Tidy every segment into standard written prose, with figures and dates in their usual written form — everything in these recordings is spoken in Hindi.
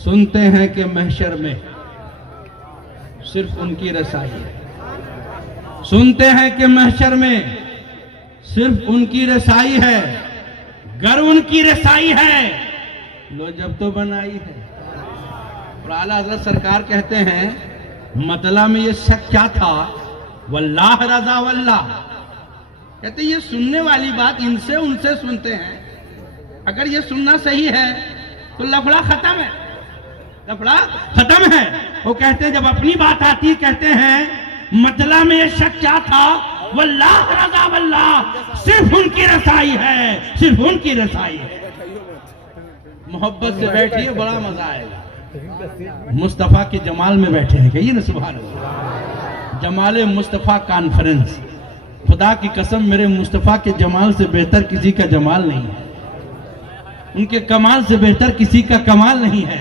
सुनते हैं कि महशर में सिर्फ उनकी रसाई है। सुनते हैं कि महशर में सिर्फ उनकी रसाई है। गर उनकी रसाई है लो जब तो बनाई है। और आला हज़रत सरकार कहते हैं मतला में ये शक क्या था, वल्लाह रज़ा वल्लाह। कहते ये सुनने वाली बात इनसे उनसे सुनते हैं, अगर ये सुनना सही है तो लफड़ा खत्म है, लफड़ा खत्म है। वो कहते हैं जब अपनी बात आती कहते हैं मतला में ये शक क्या था, वल्लाह रज़ा वल्लाह, सिर्फ उनकी रसाई है, सिर्फ उनकी रसाई है। मोहब्बत से बैठिए बड़ा मजा आएगा। मुस्तफा के जमाल में बैठे हैं, कहिए ना सुभान अल्लाह। जमाले मुस्तफा कॉन्फ्रेंस, खुदा की कसम मेरे मुस्तफा के जमाल से बेहतर किसी का जमाल नहीं है, उनके कमाल से बेहतर किसी का कमाल नहीं है।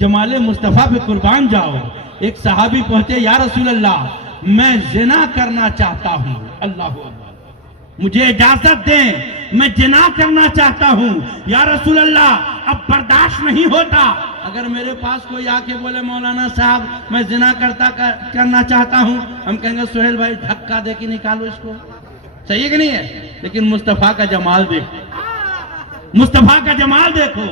जमाले मुस्तफा पे कुर्बान जाओ। एक सहाबी पहुंचे, या रसूल अल्लाह मैं जिना करना चाहता हूं, अल्लाह मुझे इजाजत दें, मैं जिना करना चाहता हूं या रसूल अल्लाह, अब बर्दाश्त नहीं होता। अगर मेरे पास कोई आके बोले मौलाना साहब मैं जिना करना चाहता हूं, हम कहेंगे सुहेल भाई धक्का दे के निकालो इसको, सही है कि नहीं है। लेकिन मुस्तफा का जमाल देखो, मुस्तफा का जमाल देखो।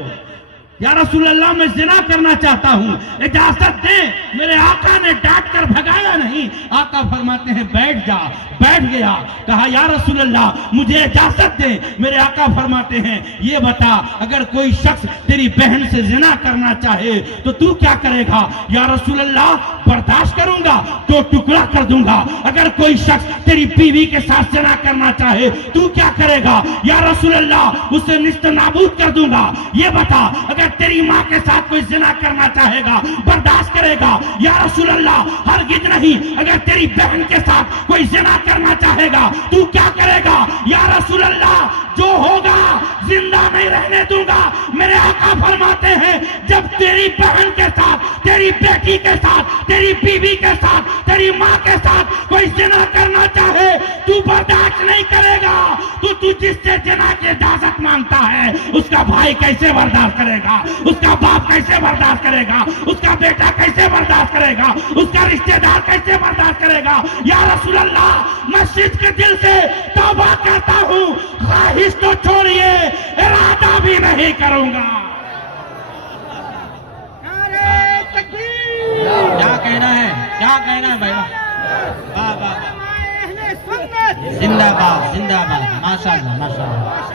या रसूल अल्लाह मैं जिना करना चाहता हूं, इजाजत दें। मेरे आका ने डांट कर भगाया नहीं, आका फरमाते हैं बैठ जा, बैठ गया। कहा या रसूल अल्लाह मुझे इजाजत दें। मेरे आका फरमाते हैं ये बता अगर कोई शख्स तेरी बहन से जिना करना चाहे तो तू क्या करेगा। या रसूल अल्लाह बर्दाश्त करूंगा तो टुकड़ा कर दूंगा। अगर कोई शख्स तेरी बीवी के साथ जिना करना चाहे तू क्या करेगा। या रसूल अल्लाह उसे निस्त नाबूद कर दूंगा। ये बता अगर तेरी माँ के साथ कोई जिना करना चाहेगा बर्दाश्त करेगा। या रसूल अल्लाह हरगिज नहीं, अगर तेरी बहन के साथ कोई जिना करना चाहेगा तू क्या करेगा। या रसूल अल्लाह जो होगा जिंदा नहीं रहने दूंगा। मेरे आका फरमाते हैं जब तेरी बहन के साथ, तेरी बेटी के साथ, तेरी बीवी के साथ, तेरी माँ के साथ कोई जिना करना चाहे तू बर्दाश्त नहीं करेगा। तू जिससे जिना की इजाजत मांगता है उसका भाई कैसे बर्दाश्त करेगा, उसका बाप कैसे बर्दाश्त करेगा, उसका बेटा कैसे बर्दाश्त करेगा, उसका रिश्तेदार कैसे बर्दाश्त करेगा। या रसूल अल्लाह मैं सिद्क के दिल से तौबा करता हूँ, ख्वाहिश तो छोड़िए इरादा भी नहीं करूंगा। क्या कहना है, क्या कहना है भाई, वाह वाह वाह, जिंदाबाद जिंदाबाद, माशाअल्लाह माशाअल्लाह,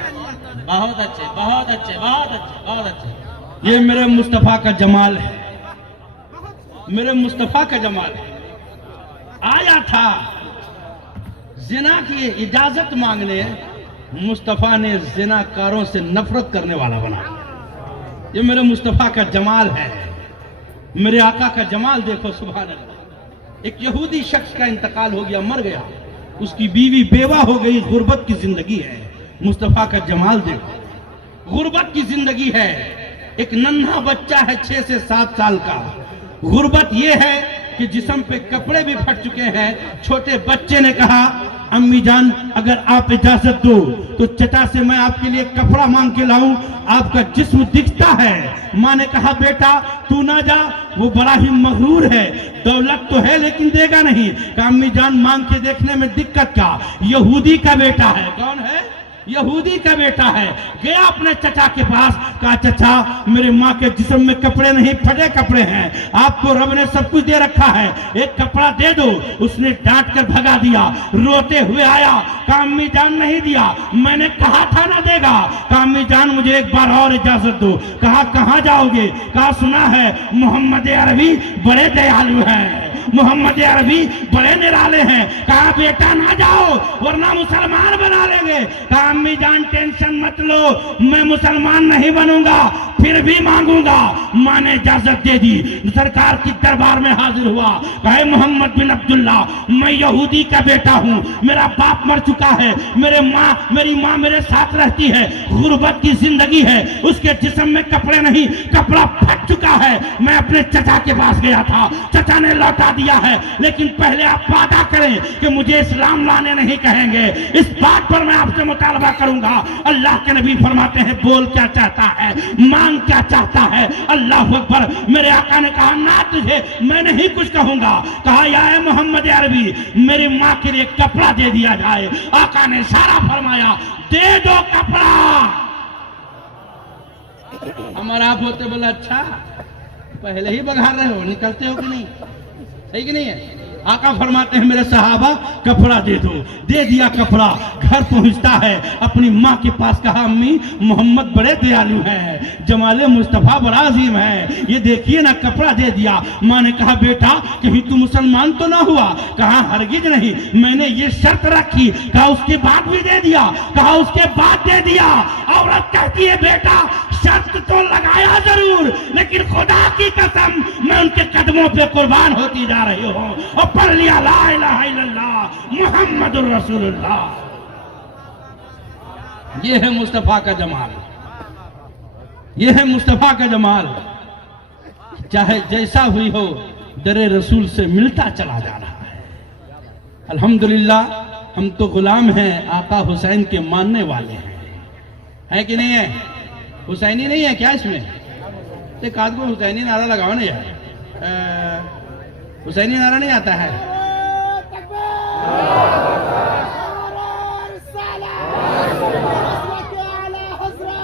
बहुत अच्छे बहुत अच्छे बहुत अच्छे बहुत अच्छे। ये मेरे मुस्तफा का जमाल है, मेरे मुस्तफा का जमाल है। आया था जिना की इजाजत मांगने, मुस्तफा ने जिनाकारों से नफरत करने वाला बना। ये मेरे मुस्तफा का जमाल है, मेरे आका का जमाल देखो सुभान अल्लाह। एक यहूदी शख्स का इंतकाल हो गया, मर गया, उसकी बीवी बेवा हो गई, गुर्बत की जिंदगी है। मुस्तफा का जमाल देखो, गुर्बत की जिंदगी है। एक नन्हा बच्चा है 6 से 7 साल का। गुर्बत यह है कि जिस्म पे कपड़े भी फट चुके हैं। छोटे बच्चे ने कहा अम्मी जान अगर आप इजाजत दो तो चचा से मैं आपके लिए कपड़ा मांग के लाऊं, आपका जिस्म दिखता है। माँ ने कहा बेटा तू ना जा, वो बड़ा ही मगरूर है, दौलत तो है लेकिन देगा नहीं। कहा अम्मी जान मांग के देखने में दिक्कत क्या, यहूदी का बेटा है। कौन है, यहूदी का बेटा है। गया अपने चचा के पास, कहा चचा मेरे माँ के जिस्म में कपड़े नहीं, फटे कपड़े हैं, आपको रब ने सब कुछ दे रखा है, एक कपड़ा दे दो। उसने डांट कर भगा दिया, रोते हुए आया, कहा अम्मी जान नहीं दिया, मैंने कहा था ना देगा। कहा अम्मी जान मुझे एक बार और इजाजत दो। कहा कहाँ जाओगे। कहा सुना है मोहम्मद अरबी बड़े दयालु हैं, मोहम्मद अरबी बड़े निराले हैं। कहा बेटा ना जाओ वरना मुसलमान बना लेंगे। कहा अम्मी जान टेंशन मत लो, मैं मुसलमान नहीं बनूंगा, फिर भी मांगूंगा। माँ ने इजाजत दे दी, सरकार की दरबार में हाजिर हुआ। कहे मोहम्मद बिन अब्दुल्ला मैं यहूदी का बेटा हूँ, मेरा बाप मर चुका है, मेरी माँ मेरे साथ रहती है, गुर्बत की जिंदगी है, उसके जिस्म में कपड़े नहीं, कपड़ा फट चुका है, मैं अपने चचा के पास गया था, चचा ने लौटा दिया है, लेकिन पहले आप वादा करें कि मुझे इस्लाम लाने नहीं कहेंगे। इस बात पर मैं आपसे मुतालबा करूंगा। अल्लाह के नबी फरमाते हैं, बोल क्या चाहता है, मांग क्या चाहता है। अल्लाह अकबर। मेरे आका ने कहा, ना तुझे मैं नहीं कुछ कहूंगा। कहा, या मोहम्मद अरबी, मेरी माँ के लिए कपड़ा दे दिया जाए। आका ने इशारा फरमाया, दे दो कपड़ा। हमारा आप होते बोला, अच्छा पहले ही बघार रहे हो, निकलते हो कि नहीं, सही कि नहीं है। आका फरमाते हैं, मेरे सहाबा कपड़ा दे दो। दे दिया कपड़ा। घर पहुंचता है, अपनी माँ के पास कहा, अम्मी मोहम्मद बड़े दयालु हैं, जमाले मुस्तफा बड़ा अजीम है, ये देखिए ना कपड़ा दे दिया। माँ ने कहा, बेटा कहीं तू मुसलमान तो ना हुआ। कहा, हरगिज नहीं, मैंने ये शर्त रखी। कहा, उसके बाद भी दे दिया। कहा, उसके बाद दे दिया। औरत कहती है, बेटा शर्त तो लगाया जरूर, लेकिन खुदा की कसम मैं उनके कदमों पे कुर्बान होती जा रही हूँ। और पढ़ लिया, ला इलाहा इल्लल्लाह मुहम्मदुर रसूलुल्लाह। ये है मुस्तफा का जमाल, ये है मुस्तफा का जमाल। चाहे जैसा हुई हो, दरे रसूल से मिलता चला जा रहा है। अल्हम्दुलिल्लाह, हम तो गुलाम हैं, आका हुसैन के मानने वाले हैं, है कि नहीं है। हुसैनी नहीं है क्या इसमें? एक आदमी को हुसैनी नारा लगाओ ना यार। हुसैनी नारा नहीं आता है।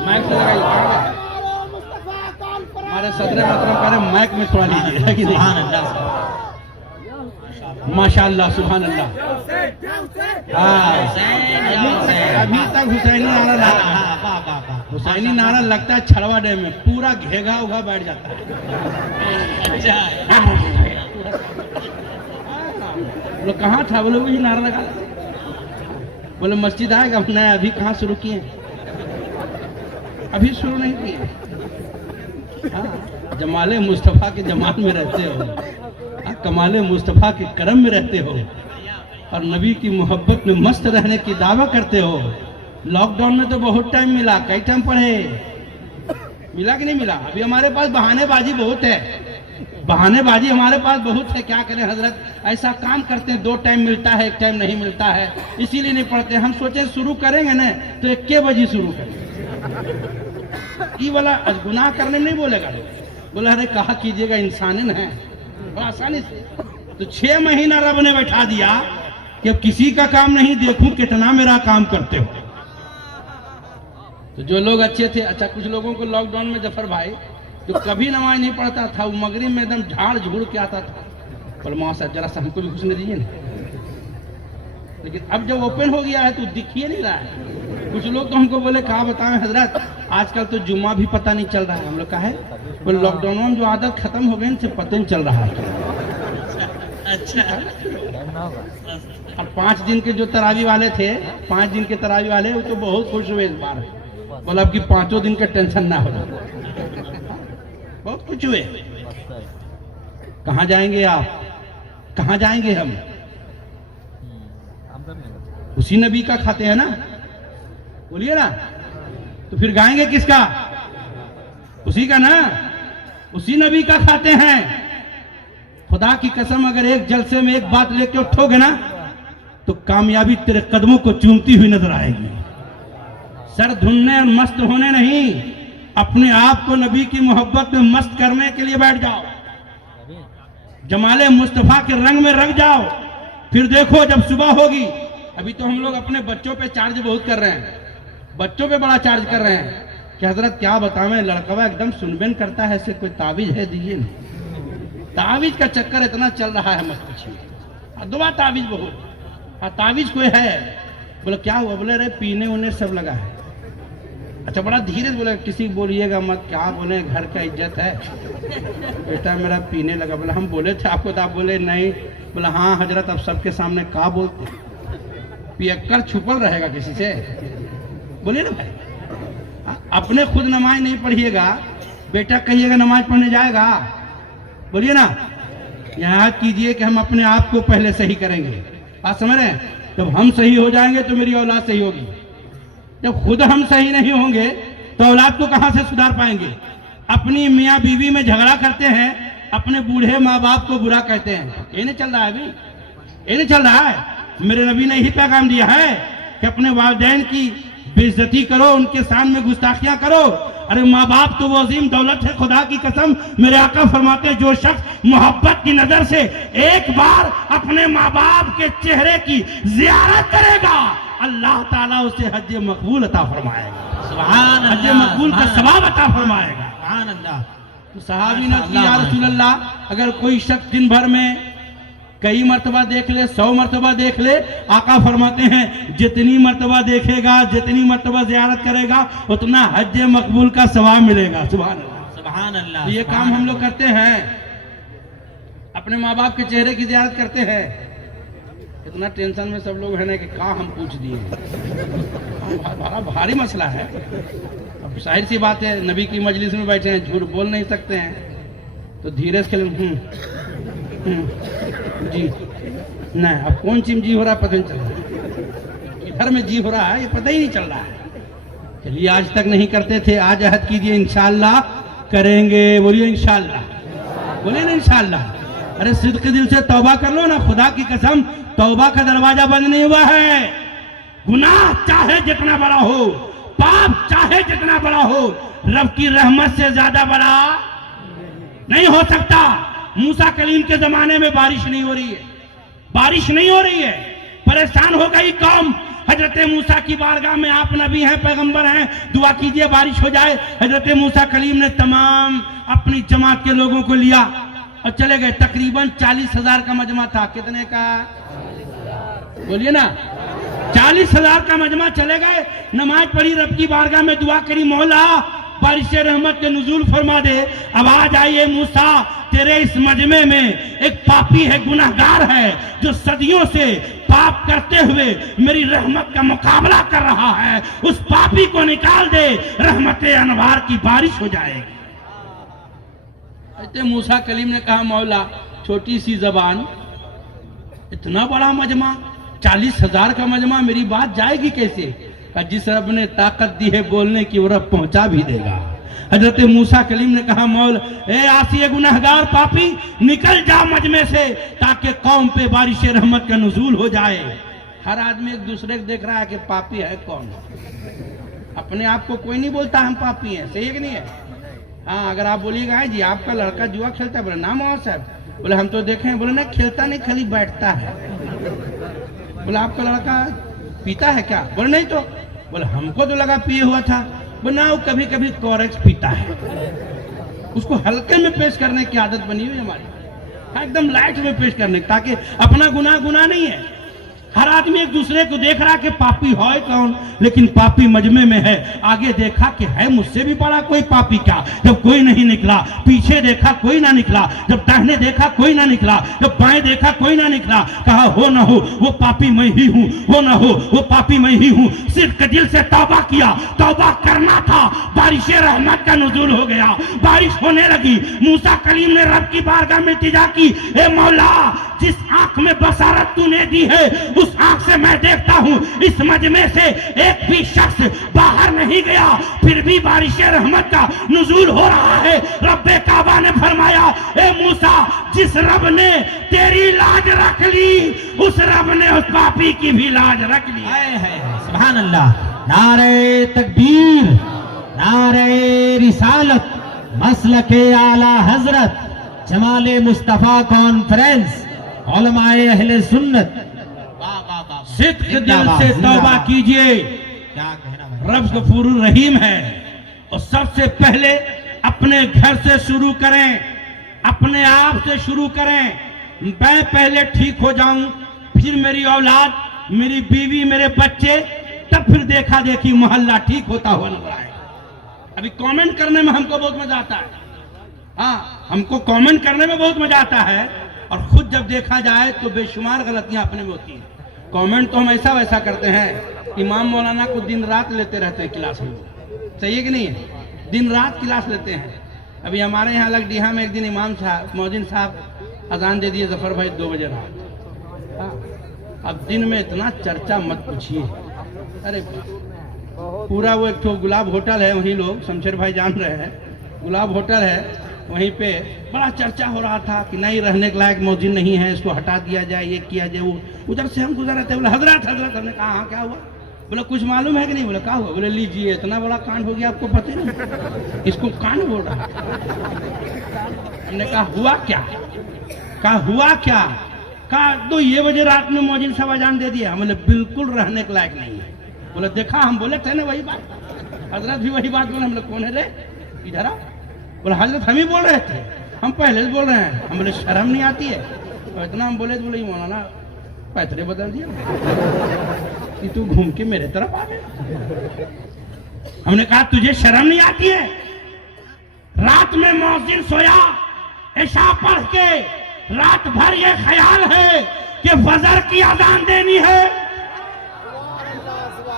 माइक से लगाइए, हमारे सदर मोहतरम कह रहे माइक में थोड़ा लीजिए। माशाअल्लाह, सुभान अल्लाह। अभी तक हुसैनी नारा लगा, हुसैनी नारा लगता है छड़वा डैम में, पूरा घेगा उगा बैठ जाता है। बोलो कहाँ था? बोले वही नारा लगा। बोले मस्जिद आएगा। नहीं, अभी कहाँ शुरू किए, अभी शुरू नहीं किए। जमाले मुस्तफा के जमाल में रहते हो, कमाले मुस्तफा के करम में रहते हो, और नबी की मोहब्बत में मस्त रहने की दावा करते हो। लॉकडाउन में तो बहुत टाइम मिला, कई टाइम पढ़े, मिला कि नहीं मिला? अभी हमारे पास बहानेबाजी बहुत है, बहानेबाजी हमारे पास बहुत है। क्या करें हजरत, ऐसा काम करते हैं, 2 टाइम मिलता है, 1 टाइम नहीं मिलता है, इसीलिए नहीं पढ़ते। हम सोचे शुरू करेंगे ना तो 1 बजे शुरू करें। ये वाला गुनाह करने नहीं बोलेगा, बोला अरे कहा कीजिएगा, इंसान है, बड़ा आसानी से। तो 6 महीना रब ने बैठा दिया कि अब किसी का काम नहीं देखूं कितना मेरा काम करते हो। तो जो लोग अच्छे थे, अच्छा कुछ लोगों को लॉकडाउन में जफर भाई जो कभी नमाज नहीं पढ़ता था, वो मगरिब में एकदम झाड़ झूड़ के आता था, बोले मौला साहब जरा सा हमको भी घुसने दीजिए ना। लेकिन अब जब ओपन हो गया है तो दिखिए नहीं रहा है। कुछ लोग तो हमको बोले कहा बताएं हजरत, आजकल तो जुम्मा भी पता नहीं चल रहा है। हम लोग कहा है, बोले लॉकडाउन में जो आदत खत्म हो गई इनसे पता नहीं चल रहा है। अच्छा, और 5 दिन के जो तरावी वाले थे, 5 दिन के तरावी वाले, वो तो बहुत खुश हुए इस बार। बोला अब कि 5 दिन का टेंशन ना हो, बहुत कुछ हुए। कहाँ जाएंगे आप, कहाँ जाएंगे हम? उसी नबी का खाते हैं ना, बोलिए ना। तो फिर गाएंगे किसका? उसी का ना, उसी नबी का खाते हैं। खुदा की कसम, अगर एक जलसे में एक बात लेके उठोगे ना तो कामयाबी तेरे कदमों को चूमती हुई नजर आएगी। सर धुनने और मस्त होने नहीं, अपने आप को नबी की मोहब्बत में मस्त करने के लिए बैठ जाओ, जमाले मुस्तफा के रंग में रंग जाओ। फिर देखो जब सुबह होगी, अभी तो हम लोग अपने बच्चों पे चार्ज बहुत कर रहे हैं, बच्चों पे बड़ा चार्ज कर रहे हैं कि हजरत क्या बतावें, लड़कवा एकदम सुनबेन करता है, इससे कोई ताबीज है दीजिए ना। ताबीज का चक्कर इतना चल रहा है, मत पूछिए। दुआ ताबीज बहुत, हाँ ताबीज कोई है? बोले क्या हुआ? बोले अरे पीने उने सब लगा है। अच्छा, बड़ा धीरे बोले, किसी बोलिएगा मत, क्या बोले, घर का इज्जत है। बेटा मेरा पीने लगा। बोला हम बोले थे आपको, तो आप बोले नहीं। बोला हाँ हजरत, अब सबके सामने क्या बोलते, पियक्कर छुपल रहेगा किसी से, बोलिए ना भाई। अपने खुद नमाज नहीं पढ़िएगा, बेटा कहिएगा नमाज पढ़ने जाएगा, बोलिए ना। याद कीजिए कि हम अपने आप को पहले सही करेंगे, बात समझ रहे हैं? जब हम सही हो जाएंगे तो मेरी औलाद सही होगी। जब खुद हम सही नहीं होंगे तो औलाद को कहां से सुधार पाएंगे? अपनी मियाँ बीवी में झगड़ा करते हैं, अपने बूढ़े माँ बाप को बुरा कहते हैं। ये नहीं चल रहा है अभी, ये नहीं चल रहा है। मेरे नबी ने यही पैगाम दिया है कि अपने वालिदैन की बेइज्जती करो, उनके सामने गुस्ताखियां करो। अरे माँ बाप तो वो अजीम दौलत है, खुदा की कसम। मेरे आका फरमाते हैं जो शख्स मोहब्बत की नजर से एक बार अपने माँ बाप के चेहरे की जियारत करेगा, अल्लाह ताला उसे हज मकबूल अता फरमाएगा। सुभान अल्लाह, हज मकबूल का सवाब अता फरमाएगा। सुभान अल्लाह। तो सहाबी ने कहा या रसूल अल्लाह, अगर कोई शख्स दिन भर में कई मर्तबा देख ले, 100 मर्तबा देख ले, आका फरमाते हैं जितनी मर्तबा देखेगा, जितनी मर्तबा ज़ियारत करेगा, उतना हज मकबूल का सवाब मिलेगा। सुभान अल्लाह, सुभान अल्लाह। ये काम हम लोग करते हैं, अपने माँ बाप के चेहरे की ज़ियारत करते हैं। इतना टेंशन में सब लोग है ना कि का हम पूछ दिए, बड़ा भारी मसला है। अब जाहिर सी बात है, नबी की मजलिस में बैठे हैं, झूठ बोल नहीं सकते हैं, तो धीरे से जी नहीं, अब कौन सी जी हो रहा है पता नहीं चल रहा, इधर में जी हो रहा है ये पता ही नहीं चल रहा है। चलिए, आज तक नहीं करते थे, आज अहद कीजिए इंशाअल्लाह करेंगे। बोलिए इंशाअल्लाह, बोलिए ना इंशाअल्लाह। अरे सिद्क दिल से तौबा कर लो ना, खुदा की कसम तौबा का दरवाजा बंद नहीं हुआ है। गुनाह चाहे जितना बड़ा हो, पाप चाहे जितना बड़ा हो, रब की रहमत से ज्यादा बड़ा नहीं हो सकता। मूसा कलीम के जमाने में बारिश नहीं हो रही है, बारिश नहीं हो रही है, परेशान हो गई कौम। हजरत मूसा की बारगाह में, आप नबी हैं, पैगंबर हैं, दुआ कीजिए बारिश हो जाए। हजरत मूसा कलीम ने तमाम अपनी जमात के लोगों को लिया और चले गए। तकरीबन 40,000 का मजमा था। कितने का? बोलिए ना, 40,000 का मजमा। चले गए, नमाज पढ़ी, रब की बारगाह में दुआ करी, मौला बारिश रहमत के नुज़ूल फरमा दे। अब आ जाइए मूसा, तेरे इस मजमे में एक पापी है, गुनाहगार है, जो सदियों से पाप करते हुए मेरी रहमत का मुकाबला कर रहा है। उस पापी को निकाल दे, रहमत अनवार की बारिश हो जाएगी। ऐसे मूसा कलीम ने कहा, मौला छोटी सी जबान, इतना बड़ा मजमा, 40,000 का मजमा, मेरी बात जाएगी कैसे? जिस रब ने ताकत दी है बोलने की, वो रब पहुंचा भी देगा। हजरत मूसा कलीम ने कहा, मौल ए आसिए गुनहगार पापी, निकल जा मजमे से, ताकि कौम पे बारिश रहमत का नुज़ूल हो जाए। हर आदमी एक दूसरे को देख रहा है कि पापी है कौन। अपने आप को कोई नहीं बोलता हम पापी हैं, सही है कि नहीं है? हाँ, अगर आप बोलिएगा जी आपका लड़का जुआ खेलता है, बोले ना मौला साहब, बोले हम तो देखे हैं, बोले ना खेलता नहीं, खाली बैठता है। बोले आपका लड़का पीता है क्या? बोले नहीं तो। बोले हमको तो लगा पिए हुआ था। बोले ना, वो कभी कभी कोरेक्स पीता है। उसको हल्के में पेश करने की आदत बनी हुई हमारी, हाँ, एकदम लाइट में पेश करने, ताकि अपना गुनाह गुनाह नहीं है। हर आदमी एक दूसरे को देख रहा कि पापी है कौन, लेकिन पापी मजमे में है। आगे देखा कि है मुझसे भी बड़ा कोई पापी क्या? जब कोई नहीं निकला, पीछे देखा कोई ना निकला, जब दाहिने देखा कोई ना निकला, जब बाएं देखा कोई ना निकला, कहा हो ना हो वो पापी मैं ही हूँ, हो ना हो वो पापी मैं ही हूँ। सिर्फ दिल से तौबा किया, तौबा करना था, बारिश रहमत का नुज़ूल हो गया, बारिश होने लगी। मूसा कलीम ने रब की बारगाह में इल्तिजा की, ए मौला जिस आंख में बसारत तूने दी है, उस आंख से मैं देखता हूँ इस मजमे से एक भी शख्स बाहर नहीं गया, फिर भी बारिश रहमत का नुज़ूल हो रहा है। रब्बे काबा ने फरमाया, ए मूसा जिस रब ने तेरी लाज रख ली, उस रब ने उस पापी की भी लाज रख ली। सुभान अल्लाह। नारे तकबीर, नारे रिसालत, मसलके आला हजरत, जमाले मुस्तफा कॉन्फ्रेंस, उलमाए अहले सुन्नत। सिद्क दिल से तौबा कीजिए, क्या कहना भाई? रब गफूर रहीम है। और सबसे पहले अपने घर से शुरू करें, अपने आप से शुरू करें। मैं पहले ठीक हो जाऊं, फिर मेरी औलाद, मेरी बीवी, मेरे बच्चे, तब फिर देखा देखी मोहल्ला ठीक होता हुआ नजर आए। अभी कमेंट करने में हमको बहुत मजा आता है, हाँ, हमको कमेंट करने में बहुत मजा आता है, और खुद जब देखा जाए तो बेशुमार गलतियां अपने में होती हैं। कमेंट तो हम ऐसा वैसा करते हैं, इमाम मौलाना को दिन रात लेते रहते हैं क्लास में, सही है कि नहीं है? दिन रात क्लास लेते हैं। अभी हमारे यहाँ लगडीहा में एक दिन इमाम साहब, मौजिन साहब अजान दे दिए, जफर भाई 2 बजे रात। हाँ, अब दिन में इतना चर्चा मत पूछिए। अरे पूरा वो एक तो गुलाब होटल है, वहीं लोग शमशेर भाई जान रहे हैं, गुलाब होटल है, वहीं पे बड़ा चर्चा हो रहा था कि नहीं रहने के लायक मस्जिद नहीं है, इसको हटा दिया जाए, ये किया जाए, वो। उधर से हम गुजर रहे थे, बोले हजरत हजरत। हमने कहा हाँ क्या हुआ? बोले कुछ मालूम है कि नहीं? बोले क्या हुआ? बोले लीजिए इतना बड़ा कांड हो गया, आपको पता नहीं, इसको कांड बोल रहा। हमने कहा हुआ क्या? कहा हुआ क्या? कहा 2 बजे रात में मौजिन सब अजान दे दिया। बोले बिल्कुल रहने के लायक नहीं है। बोले देखा, हम बोले थे ना वही बात, हजरत भी वही बात बोले। हम लोग कौन है रे इधर आ? बोले हजरत हम ही बोल रहे थे, हम पहले से बोल रहे हैं। हम बोले शर्म नहीं आती है? तो इतना हम बोले तो बोले मौलाना पैतरे बदल दिया कि तू घूम के मेरे तरफ आ गया। हमने कहा तुझे शर्म नहीं आती है? रात में मौजिन सोया, ऐशा पढ़ के रात भर ये ख्याल है कि फजर की अजान देनी है,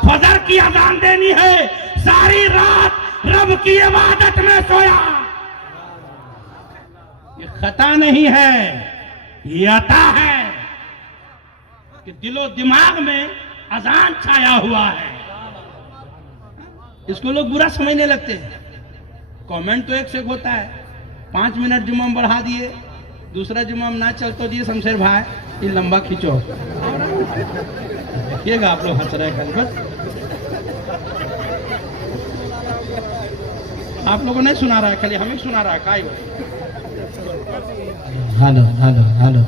फजर की अजान देनी है, सारी रात रब की इबादत में सोया। ये खता नहीं है, ये अता है कि दिलो दिमाग में अजान छाया हुआ है। इसको लोग बुरा समझने लगते हैं। कमेंट तो एक से एक होता है, 5 मिनट जुम्मा में बढ़ा दिए, दूसरा जुम्मा में ना चल तो दिए शमशेर भाई ये लंबा खींचो। देखिएगा आप लोग हंस रहे कल, बस आप लोगों ने सुना रहा है, खाली हमें सुना रहा है। काय हेलो हेलो हेलो।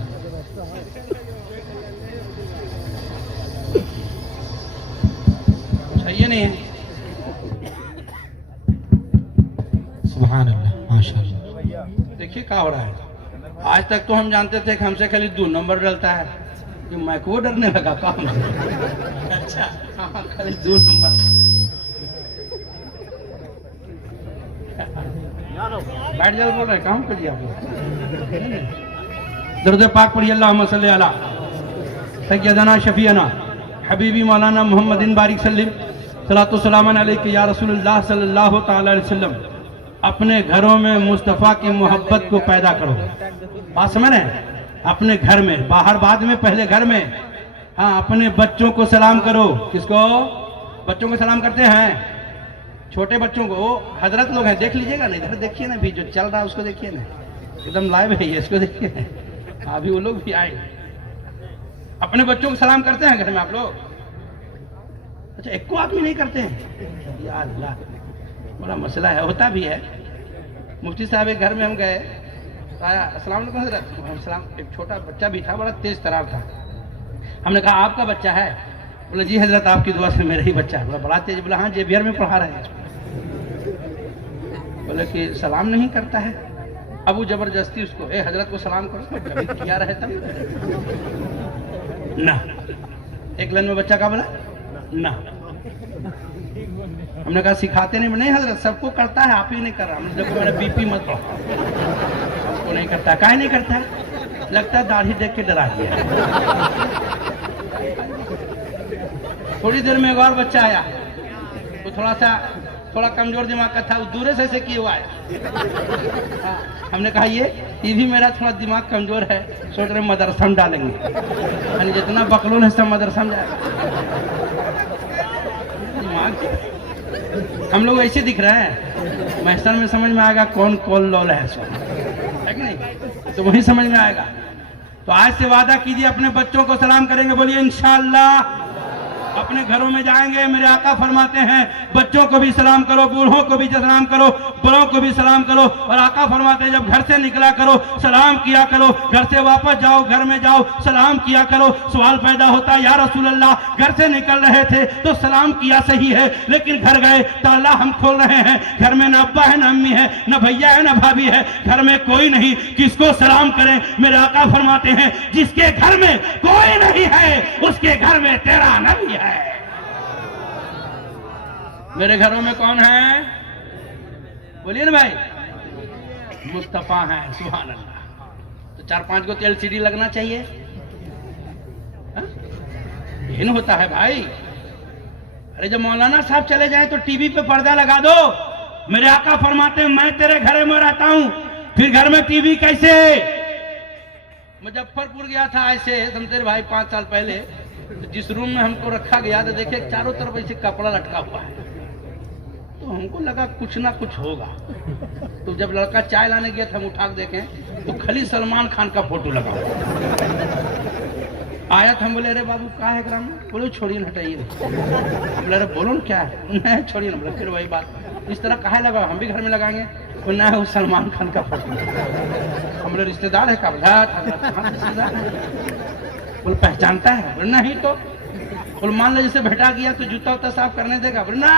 चाहिए नहीं है। सुभान अल्लाह, माशाअल्लाह। देखिए क्या हो रहा है। आज तक तो हम जानते थे कि हमसे खाली 2 नंबर डलता है, कि मैं को डरने लगा काम। अच्छा हाँ, खाली 2 नंबर। बैठ जाओ, बोल रहे काम करिए आप लोग। दरूद पाक पढ़िए, अल्लाहुम्मा सल्ली अला सय्यदना शफीअना हबीबी मौलाना मोहम्मदिन बारिक सल्लिम सलातो सलामन अलैका या रसूलुल्लाह सल्लल्लाहु तआला अलैहि वसल्लम। अपने घरों में मुस्तफ़ा की मोहब्बत को पैदा करो। बात समझ रहे हैं? अपने घर में, बाहर बाद में, पहले घर में। हाँ, अपने बच्चों को सलाम करो। किसको? बच्चों को सलाम करते हैं, छोटे बच्चों को। हजरत लोग हैं, देख लीजिएगा ना, इधर देखिए ना, भी जो चल रहा है उसको देखिए ना, एकदम लाइव है ये, इसको देखिए। अभी वो लोग भी आए। अपने बच्चों को सलाम करते हैं घर में आप लोग? अच्छा, एक को आदमी नहीं करते हैं? या अल्लाह, बड़ा मसला है। होता भी है। मुफ्ती साहब के घर में हम गए, आया अस्सलाम वालेकुम हजरत। सलाम। एक छोटा बच्चा भी था, बड़ा तेज तरार था। हमने कहा आपका बच्चा है? बोले जी हजरत आपकी दुआ से मेरा ही बच्चा है। बोला बड़ा तेज? बोला हाँ, जेवियर में पढ़ा रहे हैं। बोले कि सलाम नहीं करता है। अब वो जबरदस्ती उसको, ए हजरत को सलाम करो, जब किया रहे तब ना। एक लाइन में बच्चा का बोला ना। हमने कहा सिखाते नहीं हजरत, सबको करता है, आप ही नहीं कर रहा। हमने देखो मेरा बीपी मत बढ़ाओ, सबको नहीं करता। काहे नहीं करता है? लगता है दाढ़ी देख के डरा दिया। थोड़ी देर में एक और बच्चा आया, वो थोड़ा कमजोर दिमाग का था, वो दूर से किए हुआ है। हमने कहा ये भी मेरा थोड़ा दिमाग कमजोर है, सोच रहे मदरसा में डालेंगे, यानी जितना बकलोन है सब मदरसा में जाएगा। हम लोग ऐसे दिख रहे हैं, महसन में समझ में आएगा कौन कौन लौल है कि नहीं, तो वही समझ में आएगा। तो आज से वादा कीजिए, अपने बच्चों को सलाम करेंगे। बोलिए इंशाअल्लाह। अपने घरों में जाएंगे, मेरे आका फरमाते हैं बच्चों को भी सलाम करो, बूढ़ों को भी सलाम करो, बड़ों को भी सलाम करो। और आका फरमाते हैं जब घर से निकला करो सलाम किया करो, घर से वापस जाओ, घर में जाओ सलाम किया करो। सवाल पैदा होता है, या रसूल अल्लाह घर से निकल रहे थे तो सलाम किया सही है, लेकिन घर गए ताला हम खोल रहे हैं, घर में न अब्बा है, न अम्मी है, न भैया है, न भाभी है, घर में कोई नहीं, किसको सलाम करें? मेरे आका फरमाते हैं जिसके घर में कोई नहीं है उसके घर में तेरा नबी है। मेरे घरों में कौन है? बोलिए ना भाई, मुस्तफा है। सुभान अल्लाह। तो 4-5 को एलसीडी लगना चाहिए, यही ना होता है भाई। अरे जब मौलाना साहब चले जाए तो टीवी पे पर्दा लगा दो। मेरे आका फरमाते हैं मैं तेरे घर में रहता हूं, फिर घर में टीवी कैसे? मुजफ्फरपुर गया था ऐसे शमशेर भाई 5 साल पहले, तो जिस रूम में हमको रखा गया तो देखिए चारों तरफ ऐसे कपड़ा लटका हुआ है। तो हमको लगा कुछ ना कुछ होगा। तो जब लड़का चाय लाने गया था, हम उठा के देखें तो खाली सलमान खान का फोटो लगा आया था। हम बोले अरे बाबू क्या है ग्राम? बोलो छोड़िए न, हटाइए। बोले अरे बोलो न क्या है? नहीं छोड़िए न। बोले फिर वही बात, इस तरह काहे लगा, हम भी घर में लगाएंगे। वो ना वो सलमान खान का फोटो। हम लोग रिश्तेदार है का? रिश्तेदार है। बोले पहचानता है? बोले नहीं तो। बोले मान लो जैसे भेटा गया तो जूता उता साफ करने देगा? बोले ना।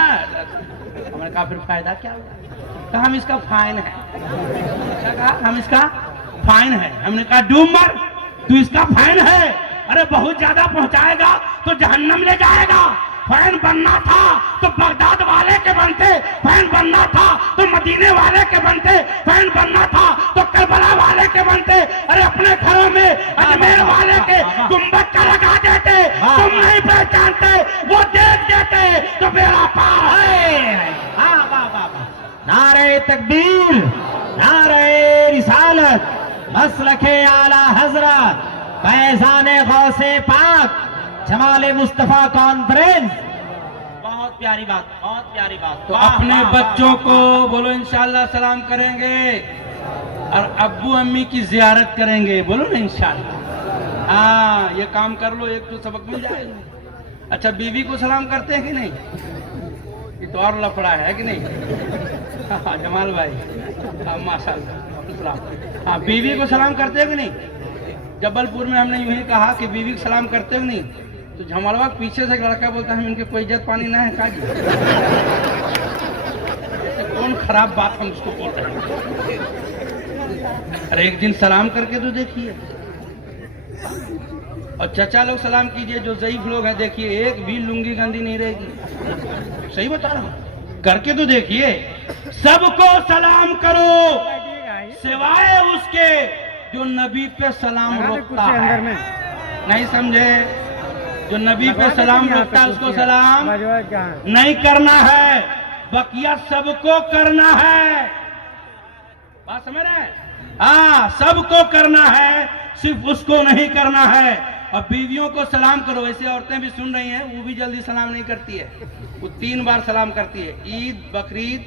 हमने कहा फिर फायदा क्या हुआ? कहा हम इसका फाइन है। क्या कहा? हम इसका फाइन है। हमने कहा डूब मर, तू इसका फाइन है। अरे बहुत ज्यादा पहुंचाएगा तो जहन्नम ले जाएगा। फैन बनना था तो बगदाद वाले के बनते, फैन बनना था तो मदीने वाले के बनते, फैन बनना था तो करबला वाले के बनते। अरे अपने घरों में अजमेर वाले के गुंबद का लगा देते। तुम नहीं पहचानते, वो देख देते तो बेड़ा पार है। नारे तकबीर, नारे रिसालत, मसलके आला हजरत, फैज़ाने गौसे पाक, जमाले मुस्तफा कॉन्फ्रेंस। बहुत प्यारी बात, बहुत प्यारी बात। तो अपने बच्चों को बोलो इंशाल्लाह सलाम करेंगे और अब्बू अम्मी की जियारत करेंगे। बोलो ना इंशाल्लाह। हाँ ये काम कर लो, एक तो सबक मिल जाएगा। अच्छा बीवी को सलाम करते हैं कि नहीं? ये तो और लफड़ा है कि नहीं? हाँ जमाल भाई, हाँ माशाल्लाह। हाँ बीवी को सलाम करते हैं कि नहीं? जबलपुर में हमने यूं ही कहा कि बीवी को सलाम करते हैं नहीं, तो झमलवा पीछे से लड़का बोलता है इनके कोई इज्जत पानी ना है काजी। कौन खराब बात हम उसको बोल रहे हैं? अरे एक दिन सलाम करके तो देखिए। और चचा लोग सलाम कीजिए, जो ज़ईफ लोग हैं देखिए एक भी लुंगी गंदी नहीं रहेगी। सही बता रहा हूं, करके तो देखिए। सबको सलाम करो सिवाय उसके जो नबी पे सलाम रोकता है। नहीं समझे? जो नबी पे सलाम रोकता है उसको सलाम नहीं करना है, बकिया सबको करना है। बात समझ रहे हैं? हाँ सबको करना है, सिर्फ उसको नहीं करना है। और बीवियों को सलाम करो। वैसे औरतें भी सुन रही हैं, वो भी जल्दी सलाम नहीं करती है, वो 3 बार सलाम करती है। ईद, बकरीद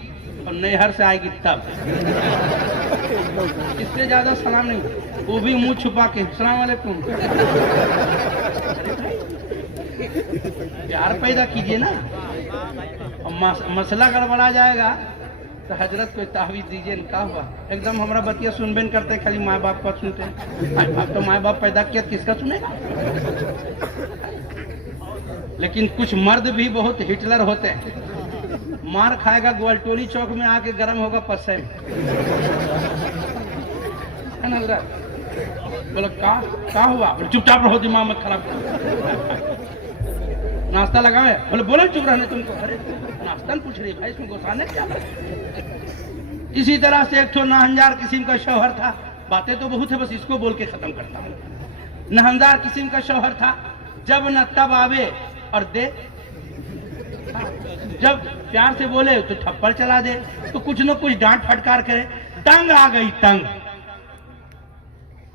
और नैहर से आएगी तब। इससे ज्यादा सलाम नहीं, वो भी मुंह छुपा के सलाम वालेकुम। प्यार पैदा कीजिए ना। और मसला गड़बड़ा जाएगा तो हजरत कोई तावीज दीजिए। क्या हुआ? एकदम हमारा बतिया सुनबे न करते, खाली माँ बाप का सुनते हैं। तो माँ बाप पैदा किया, किसका सुनेगा? लेकिन कुछ मर्द भी बहुत हिटलर होते हैं। मार खाएगा ग्वालटोली चौक में आके गर्म होगा पस्से में। बोलो क्या हुआ? चुपचाप रहो, दिमाग मत खराब करो। नाश्ता लगाए? बोले बोले चुप रहने तुमको। अरे नाश्ता पूछ रही भाई, इसमें गुस्सा नहीं क्या? इसी तरह से एक तो नहंजार किस्म का शौहर था। बातें तो बहुत है, बस इसको बोल के खत्म करता हूँ। नहंजार किस्म का शौहर था, जब न तब आवे और दे। जब प्यार से बोले तो थप्पड़ चला दे, तो कुछ न कुछ डांट फटकार करे। तंग आ गई,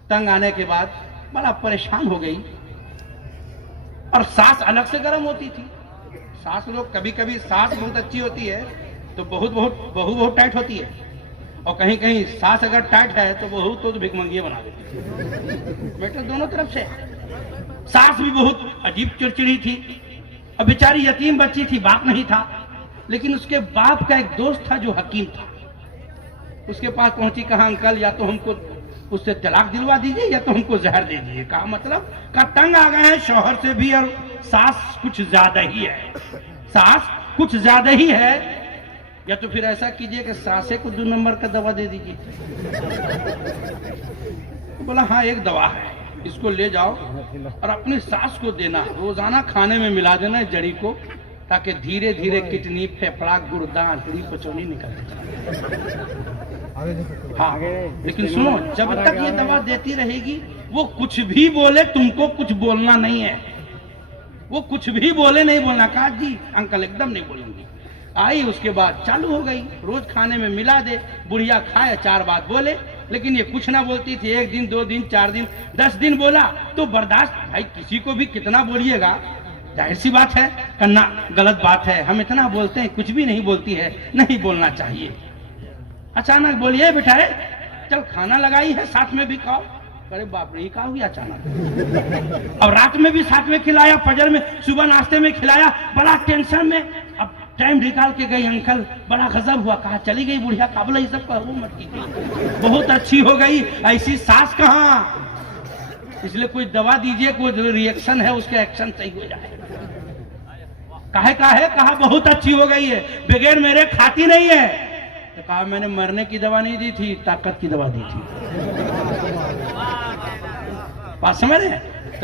तंग आने के बाद बड़ा परेशान हो गई। और सास अलग से गर्म होती थी। सास लोग कभी कभी सास बहुत अच्छी होती है तो बहू बहुत टाइट होती है, और कहीं कहीं सास अगर टाइट है तो बहू तो भिखमंगिया बना देती है। बेटा दोनों तरफ से। सास भी बहुत अजीब चिड़चिड़ी थी, और बेचारी यतीम बच्ची थी, बाप नहीं था। लेकिन उसके बाप का एक दोस्त था जो हकीम था। उसके पास पहुंची, कहा अंकल या तो हमको उससे तलाक दिलवा दीजिए या तो हमको जहर दे दीजिए। कहा मतलब? का तंग आ गए हैं शौहर से भी, और सास कुछ ज्यादा ही है। सास कुछ ज्यादा ही है, या तो फिर ऐसा कीजिए कि सासे को 2 नंबर का दवा दे दीजिए। तो बोला हाँ एक दवा है, इसको ले जाओ और अपनी सास को देना, रोजाना खाने में मिला देना इस जड़ी को, ताकि धीरे धीरे किडनी, फेफड़ा, गुर्दा, आंतड़ी, पचौनी निकल जाए। हाँ लेकिन सुनो, जब तक ये दवा देती रहेगी वो कुछ भी बोले तुमको कुछ बोलना नहीं है। वो कुछ भी बोले नहीं बोलना। कहा जी अंकल एकदम नहीं बोलूंगी। आई, उसके बाद चालू हो गई, रोज खाने में मिला दे। बुढ़िया खाए, 4 बात बोले, लेकिन ये कुछ ना बोलती थी। 1 दिन, 2 दिन, 4 दिन, 10 दिन बोला तो बर्दाश्त। भाई किसी को भी कितना बोलिएगा, जाहिर सी बात है, करना गलत बात है। हम इतना बोलते हैं, कुछ भी नहीं बोलती है, नहीं बोलना चाहिए। अचानक बोलिए बेटा रे, चल खाना लगाई है, साथ में भी खाओ। अरे बाप रे, क्या हुआ अचानक? और रात में भी साथ में खिलाया, फजर में, सुबह नाश्ते में खिलाया, बड़ा टेंशन में। अब टाइम निकाल के गई अंकल, बड़ा गजब हुआ, कहा चली गई बुढ़िया, काबुल ये सब वो मत कीजिए, बहुत अच्छी हो गई, ऐसी सास कहाँ। इसलिए कोई दवा दीजिए, कोई रिएक्शन है उसके एक्शन सही हो जाए। कहा बहुत अच्छी हो गई है, बगैर मेरे खाती नहीं है। तो कहा मैंने मरने की दवा नहीं दी थी, ताकत की दवा दी थी। बात समझ रहे हैं?